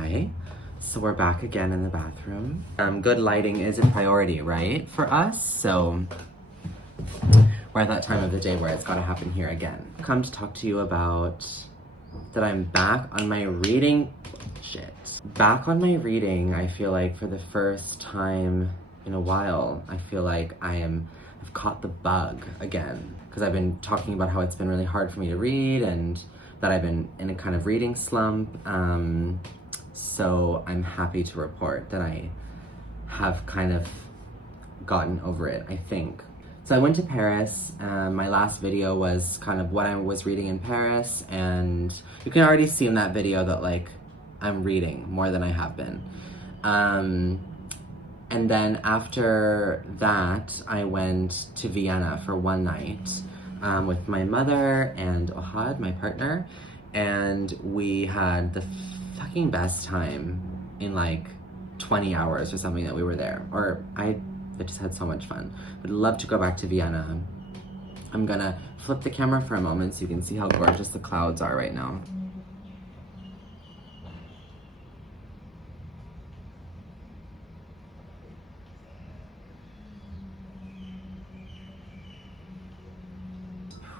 Hi. So we're back again in the bathroom. Good lighting is a priority, right, for us? So we're at that time of the day where it's gotta happen here again. Come to talk to you about that I'm back on my reading. Back on my reading, I feel like for the first time in a while, I feel like I've caught the bug again. Because I've been talking about how it's been really hard for me to read and that I've been in a kind of reading slump. So I'm happy to report that I have kind of gotten over it, I think. So I went to Paris. My last video was kind of what I was reading in Paris, and you can already see in that video that like I'm reading more than I have been. And then after that, I went to Vienna for one night with my mother and Ohad, my partner, and we had the fucking best time in like 20 hours or something that we were there. I just had so much fun. Would love to go back to Vienna. I'm gonna flip the camera for a moment so you can see how gorgeous the clouds are right now.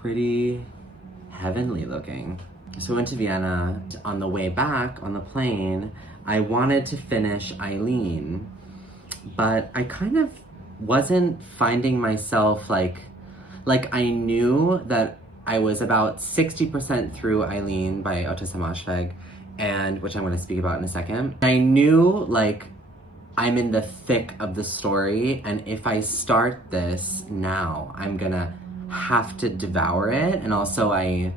Pretty heavenly looking. So we went to Vienna. On the way back on the plane, I wanted to finish Eileen, but I kind of wasn't finding myself like I knew that I was about 60% through Eileen by Ottosam Ashfeg, and which I'm going to speak about in a second. I knew like I'm in the thick of the story, and if I start this now, I'm gonna have to devour it. And also I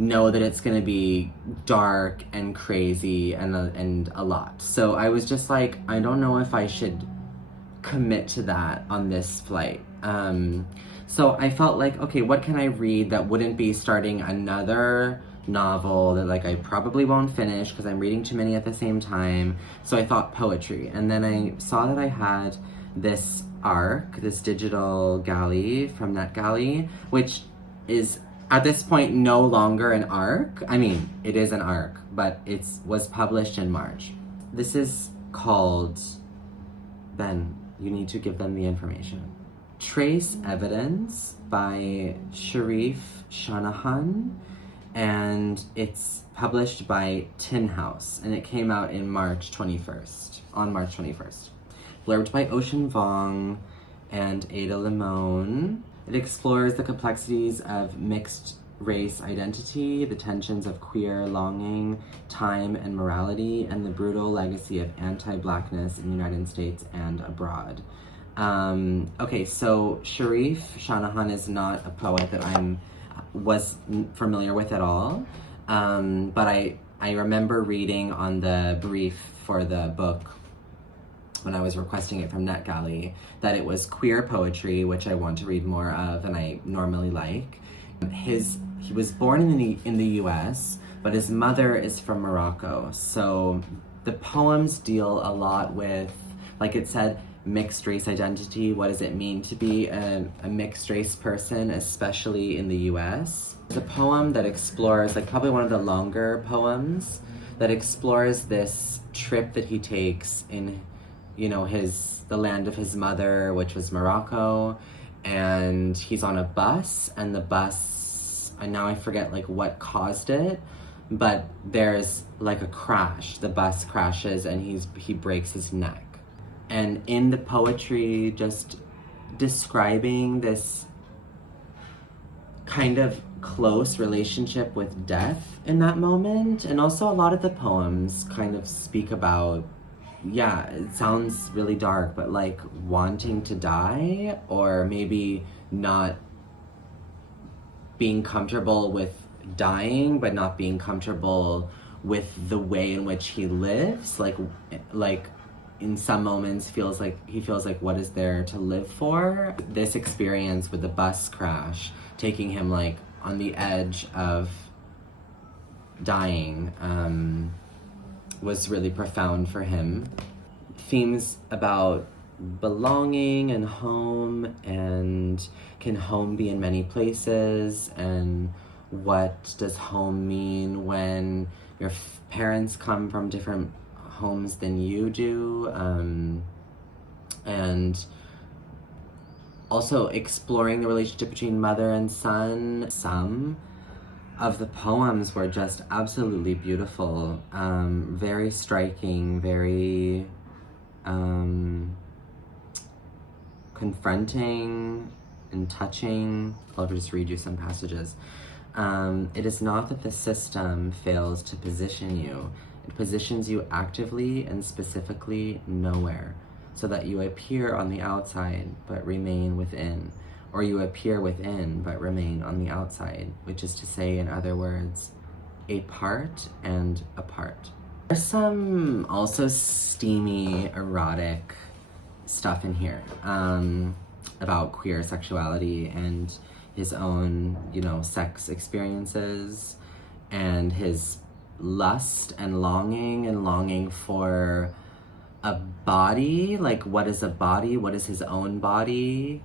know that it's gonna be dark and crazy and a lot. So I was just like, I don't know if I should commit to that on this flight. So I felt like, okay, what can I read that wouldn't be starting another novel that like I probably won't finish because I'm reading too many at the same time. So I thought poetry, and then I saw that I had this arc, this digital galley from NetGalley, which is at this point no longer an arc. I mean, it is an arc, but it was published in March. This is called, Ben, you need to give them the information. Trace Evidence by Sharif Shanahan, and it's published by Tin House, and it came out in March 21st, on March 21st. Blurbed by Ocean Vong and Ada Limon. It explores the complexities of mixed race identity, the tensions of queer longing, time and morality, and the brutal legacy of anti-Blackness in the United States and abroad. Okay, so Sharif Shanahan is not a poet that was familiar with at all, but I remember reading on the brief for the book when I was requesting it from NetGalley that it was queer poetry, which I want to read more of and I normally like. He was born in the US, but his mother is from Morocco. So the poems deal a lot with, like it said, mixed race identity. What does it mean to be a mixed race person, especially in the US? It's a poem that explores, like probably one of the longer poems, that explores this trip that he takes in, you know, the land of his mother, which was Morocco, and he's on a bus, and the bus, and now I forget like what caused it, but there's like a crash. The bus crashes and he breaks his neck. And in the poetry, just describing this kind of close relationship with death in that moment. And also a lot of the poems kind of speak about, yeah, it sounds really dark, but like wanting to die, or maybe not being comfortable with dying, but not being comfortable with the way in which he lives. Like in some moments he feels like what is there to live for? This experience with the bus crash taking him like on the edge of dying was really profound for him. Themes about belonging and home, and can home be in many places, and what does home mean when your parents come from different homes than you do, and also exploring the relationship between mother and son. Some of the poems were just absolutely beautiful, very striking, very confronting and touching. I'll just read you some passages. It is not that the system fails to position you. It positions you actively and specifically nowhere, so that you appear on the outside but remain within, or you appear within but remain on the outside, which is to say, in other words, a part and apart. There's some also steamy, erotic stuff in here about queer sexuality and his own, sex experiences, and his lust and longing for a body. Like, what is a body? What is his own body?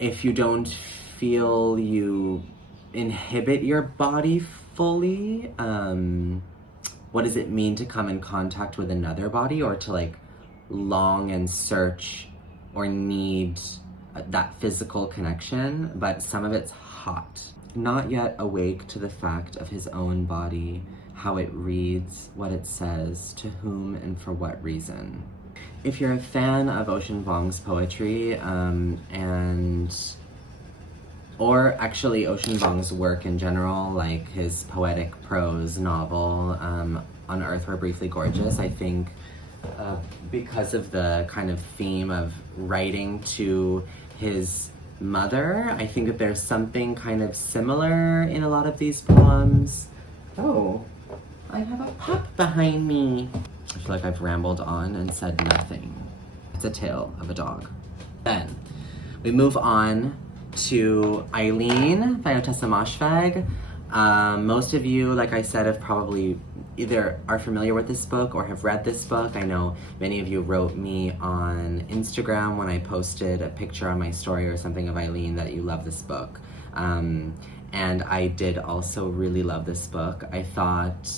If you don't feel you inhibit your body fully, what does it mean to come in contact with another body, or to long and search or need that physical connection? But some of it's hot. Not yet awake to the fact of his own body, how it reads, what it says, to whom and for what reason. If you're a fan of Ocean Vuong's poetry, or actually Ocean Vuong's work in general, like his poetic prose novel, On Earth We're Briefly Gorgeous, I think because of the kind of theme of writing to his mother, I think that there's something kind of similar in a lot of these poems. Oh, I have a pup behind me. I feel like I've rambled on and said nothing. It's a tale of a dog. Then we move on to Eileen by Otessa Moshfegh. Most of you, like I said, have probably either are familiar with this book or have read this book. I know many of you wrote me on Instagram when I posted a picture on my story or something of Eileen that you love this book. And I did also really love this book. I thought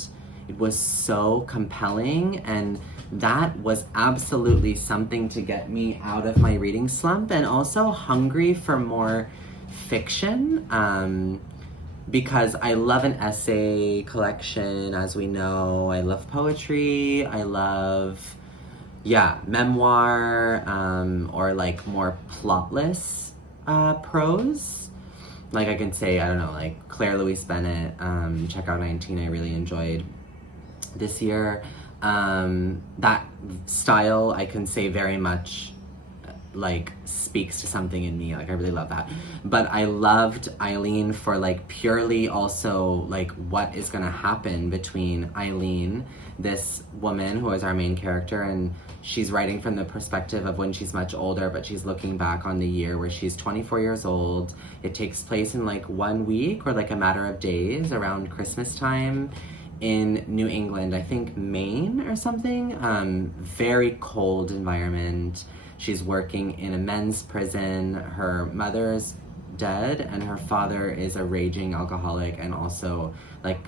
it was so compelling, and that was absolutely something to get me out of my reading slump, and also hungry for more fiction. Because I love an essay collection, as we know. I love poetry. I love, memoir, or more plotless prose. Like I can say, I don't know, like Claire Louise Bennett, Check Out 19, I really enjoyed this year. That style, I can say, very much speaks to something in me. I really love that. But I loved Eileen for purely also what is gonna happen between Eileen, this woman who is our main character, and she's writing from the perspective of when she's much older, but she's looking back on the year where she's 24 years old. It takes place in 1 week or a matter of days around Christmas time in New England, I think Maine or something. Very cold environment. She's working in a men's prison. Her mother's dead, and her father is a raging alcoholic and also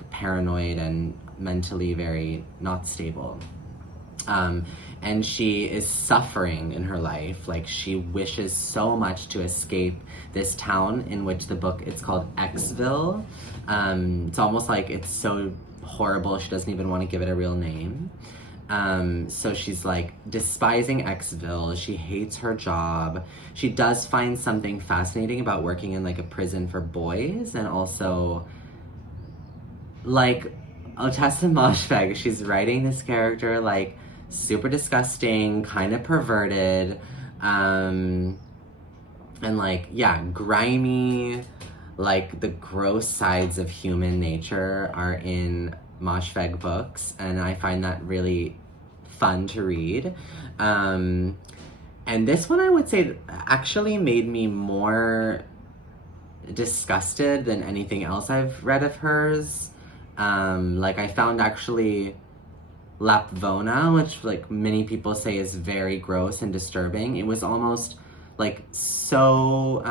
paranoid and mentally very not stable. And she is suffering in her life. She wishes so much to escape this town in which it's called Xville. It's almost it's so horrible she doesn't even want to give it a real name. So she's despising Xville. She hates her job. She does find something fascinating about working in a prison for boys, and also Otessa Moshfegh, she's writing this character super disgusting, kind of perverted, and grimy. The gross sides of human nature are in Moshfegh books, and I find that really fun to read. And this one, I would say, actually made me more disgusted than anything else I've read of hers. I found actually Lapvona, which many people say is very gross and disturbing. It was almost so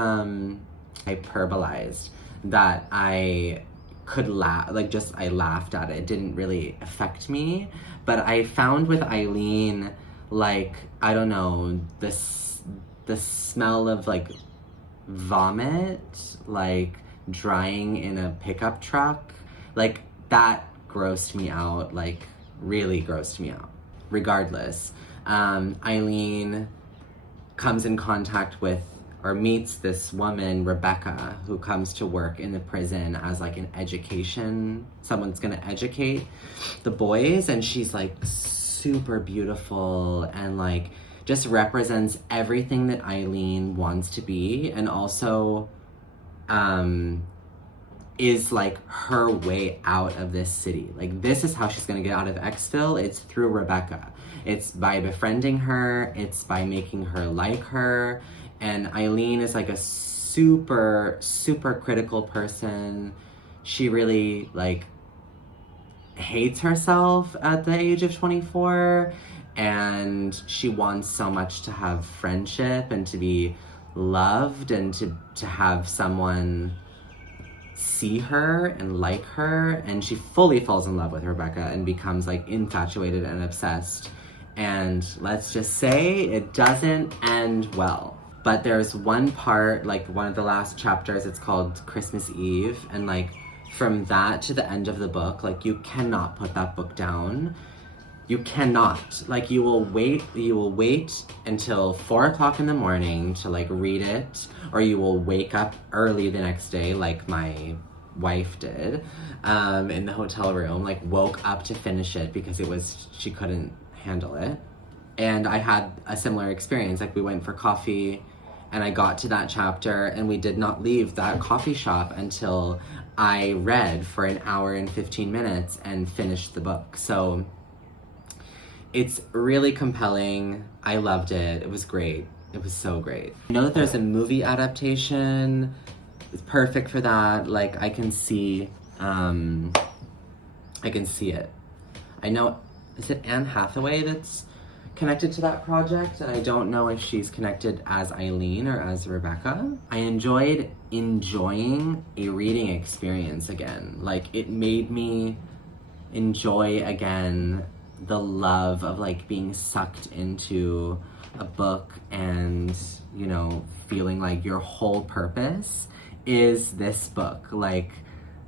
hyperbolized that I could laugh, like just I laughed at it. It didn't really affect me. But I found with Eileen, like, I don't know, the smell of like vomit, like drying in a pickup truck, like that grossed me out, like really grossed me out. Regardless, Eileen comes in contact with or meets this woman, Rebecca, who comes to work in the prison as like an education, someone's gonna educate the boys, and she's like super beautiful and like just represents everything that Eileen wants to be, and also is like her way out of this city. Like this is how she's gonna get out of Xville. It's through Rebecca. It's by befriending her, it's by making her like her. And Eileen is like a super, super critical person. She really like hates herself at the age of 24, and she wants so much to have friendship and to be loved and to have someone see her and like her, and she fully falls in love with Rebecca and becomes like infatuated and obsessed. And let's just say it doesn't end well. But there's one part, like one of the last chapters, it's called Christmas Eve, and like from that to the end of the book, like you cannot put that book down. You cannot. Like you will wait until 4 o'clock in the morning to like read it, or you will wake up early the next day like my wife did, in the hotel room, like woke up to finish it because she couldn't handle it. And I had a similar experience. Like we went for coffee and I got to that chapter and we did not leave that coffee shop until I read for an hour and 15 minutes and finished the book. So it's really compelling. I loved it. It was great. It was so great. I know that there's a movie adaptation. It's perfect for that. Like I can see it. I know, is it Anne Hathaway that's connected to that project? And I don't know if she's connected as Eileen or as Rebecca. I enjoyed enjoying a reading experience again. Like it made me enjoy again the love of like being sucked into a book and, you know, feeling like your whole purpose is this book. Like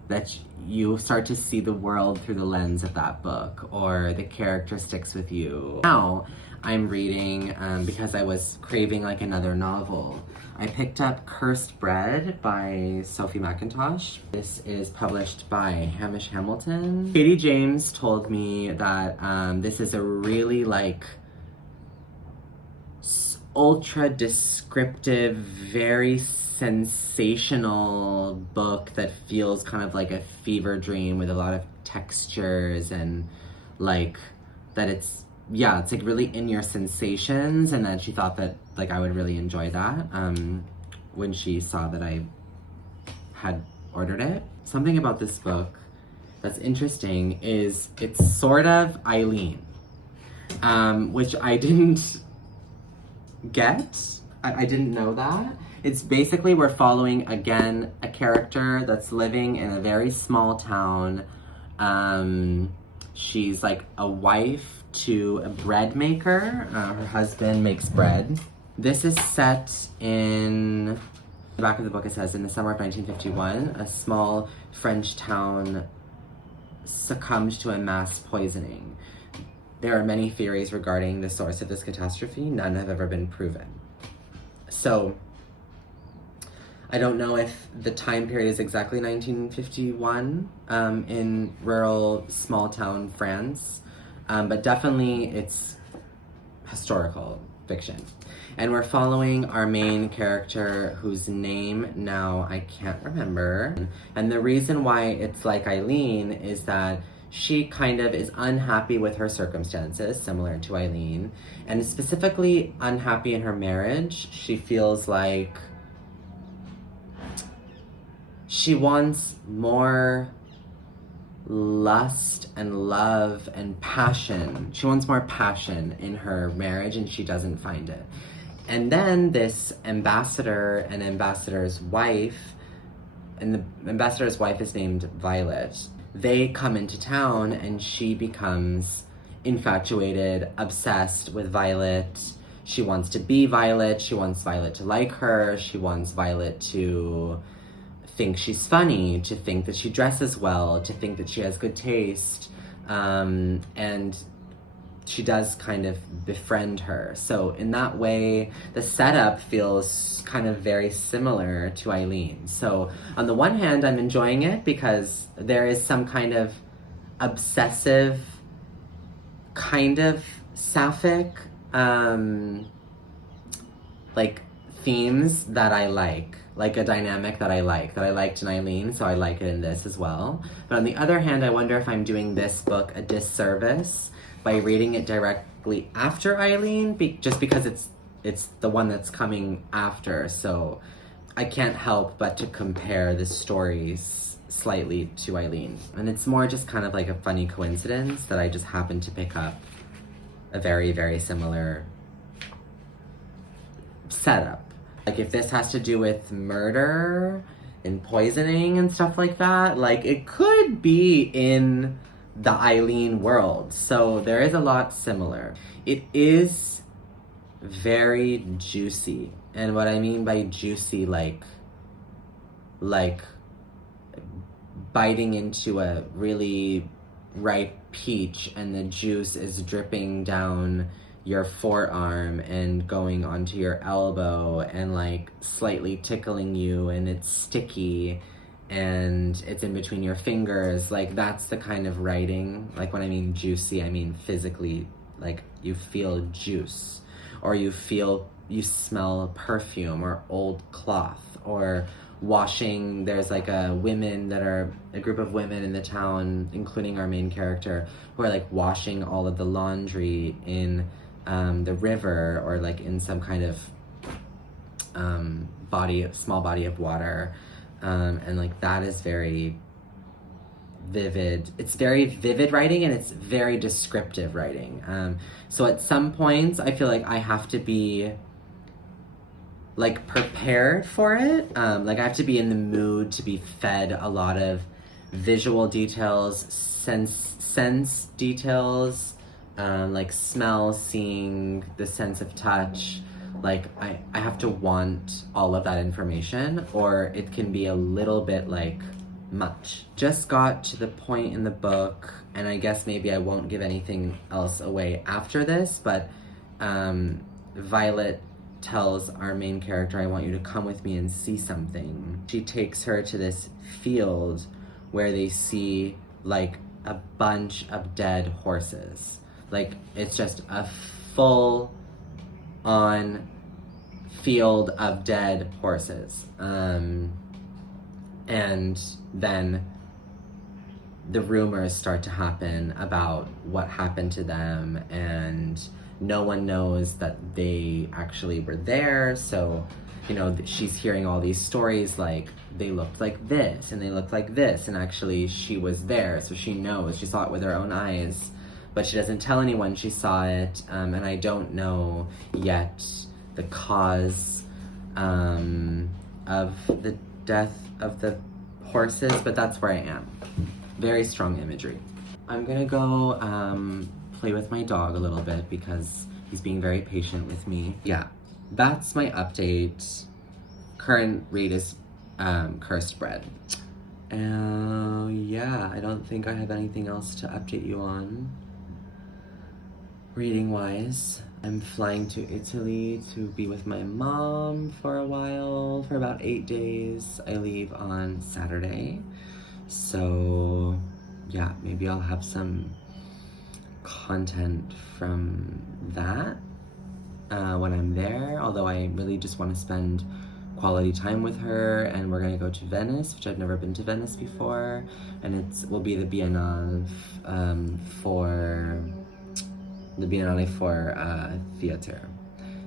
that you start to see the world through the lens of that book, or the character sticks with you. Now I'm reading, because I was craving like another novel, I picked up Cursed Bread by Sophie McIntosh. This is published by Hamish Hamilton. Katie James told me that this is a really like ultra descriptive, very sensational book that feels kind of like a fever dream with a lot of textures, and like that it's like really in your sensations, and that she thought that like I would really enjoy that when she saw that I had ordered it. Something about this book that's interesting is it's sort of Eileen, which I didn't get. I didn't know that. It's basically, we're following again a character that's living in a very small town. She's like a wife to a bread maker. Her husband makes bread. This is set in, the back of the book it says, in the summer of 1951, a small French town succumbed to a mass poisoning. There are many theories regarding the source of this catastrophe. None have ever been proven. So, I don't know if the time period is exactly 1951 in rural small town France, but definitely it's historical fiction. And we're following our main character, whose name now I can't remember. And the reason why it's like Eileen is that she kind of is unhappy with her circumstances, similar to Eileen, and specifically unhappy in her marriage. She feels like she wants more lust and love and passion. She wants more passion in her marriage, and she doesn't find it. And then this ambassador and ambassador's wife and the ambassador's wife is named Violet. They come into town and she becomes infatuated, obsessed with Violet. She wants to be Violet. She wants Violet to like her. She wants Violet to think she's funny, to think that she dresses well, to think that she has good taste. And she does kind of befriend her. So in that way, the setup feels kind of very similar to Eileen. So on the one hand, I'm enjoying it because there is some kind of obsessive, kind of sapphic, like themes that I like a dynamic that I liked in Eileen, so I like it in this as well. But on the other hand, I wonder if I'm doing this book a disservice by reading it directly after Eileen, just because it's the one that's coming after, so I can't help but to compare the stories slightly to Eileen. And it's more just kind of like a funny coincidence that I just happened to pick up a very, very similar setup. Like if this has to do with murder and poisoning and stuff like that, like it could be in the Eileen world. So there is a lot similar. It is very juicy. And what I mean by juicy, like biting into a really ripe peach and the juice is dripping down your forearm and going onto your elbow and like slightly tickling you, and it's sticky and it's in between your fingers. Like that's the kind of writing. Like when I mean juicy, I mean physically, like you feel juice, or you smell perfume or old cloth, or washing. There's like a group of women in the town, including our main character, who are like washing all of the laundry in the river, or like in some kind of small body of water. And like that is very vivid. It's very vivid writing, and it's very descriptive writing. So at some points I feel like I have to be like prepared for it. Like I have to be in the mood to be fed a lot of visual details, sense details, like smell, seeing, the sense of touch. Like I have to want all of that information, or it can be a little bit like much. Just got to the point in the book, and I guess maybe I won't give anything else away after this, but Violet tells our main character, I want you to come with me and see something. She takes her to this field where they see like a bunch of dead horses. Like it's just a full on field of dead horses. And then the rumors start to happen about what happened to them, and no one knows that they actually were there. So, you know, she's hearing all these stories like they looked like this and they looked like this, and actually she was there, so she knows, she saw it with her own eyes, but she doesn't tell anyone she saw it. And I don't know yet the cause of the death of the horses, but that's where I am. Very strong imagery. I'm gonna go play with my dog a little bit because he's being very patient with me. Yeah, that's my update. Current read is Cursed Bread. Yeah, I don't think I have anything else to update you on reading wise. I'm flying to Italy to be with my mom for a while, for about 8 days. I leave on Saturday. So yeah, maybe I'll have some content from that when I'm there, although I really just want to spend quality time with her. And we're gonna go to Venice, which I've never been to Venice before, and will be the Biennale for theater.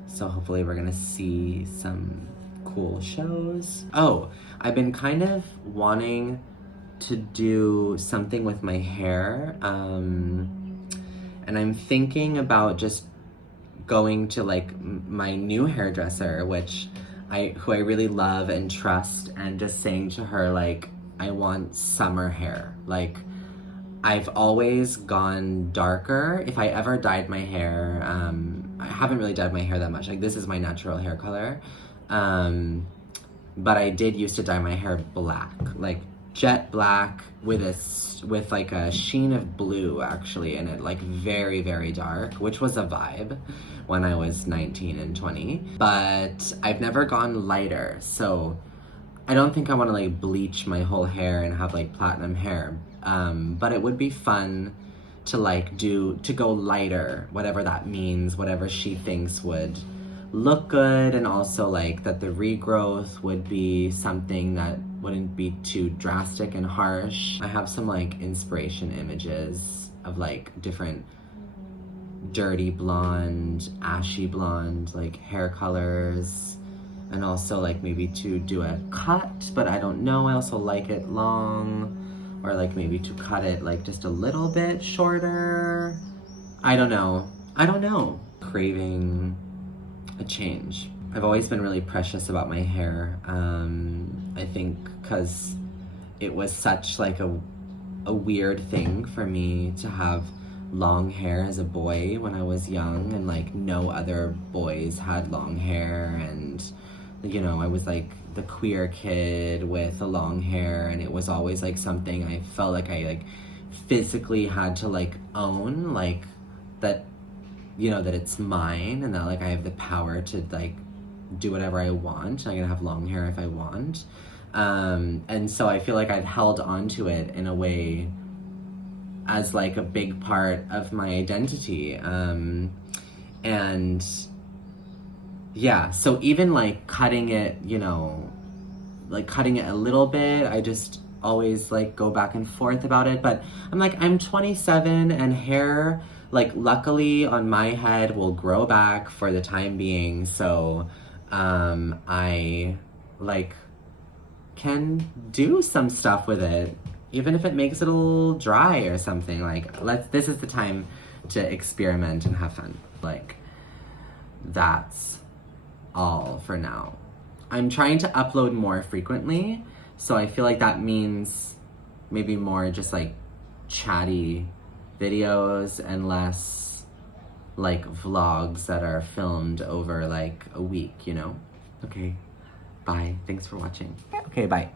So hopefully we're gonna see some cool shows. Oh, I've been kind of wanting to do something with my hair, and I'm thinking about just going to like my new hairdresser, which who I really love and trust, and just saying to her, like, I want summer hair. Like, I've always gone darker. If I ever dyed my hair, I haven't really dyed my hair that much. Like, this is my natural hair color. But I did used to dye my hair black, like jet black with like a sheen of blue actually in it, like very, very dark, which was a vibe when I was 19 and 20. But I've never gone lighter, so I don't think I want to like bleach my whole hair and have like platinum hair. But it would be fun to like to go lighter, whatever that means, whatever she thinks would look good, and also like that the regrowth would be something that wouldn't be too drastic and harsh. I have some like inspiration images of like different dirty blonde, ashy blonde, like hair colors, and also like maybe to do a cut, but I don't know. I also like it long, or like maybe to cut it like just a little bit shorter. I don't know. Craving a change. I've always been really precious about my hair. I think because it was such like a weird thing for me to have long hair as a boy when I was young, and like no other boys had long hair, and you know, I was like the queer kid with the long hair, and it was always like something I felt like I like physically had to like own, like that, you know, that it's mine, and that like I have the power to like do whatever I want. I can have long hair if I want. And so I feel like I've held on to it in a way as like a big part of my identity. And yeah, so even like cutting it, you know, like cutting it a little bit, I just always like go back and forth about it. But I'm like, I'm 27, and hair, like luckily on my head, will grow back for the time being. So I like can do some stuff with it, even if it makes it a little dry or something. Like, this is the time to experiment and have fun. Like, that's all for now. I'm trying to upload more frequently, so I feel like that means maybe more just like chatty videos and less like vlogs that are filmed over like a week, you know? Okay, bye. Thanks for watching. Okay, bye.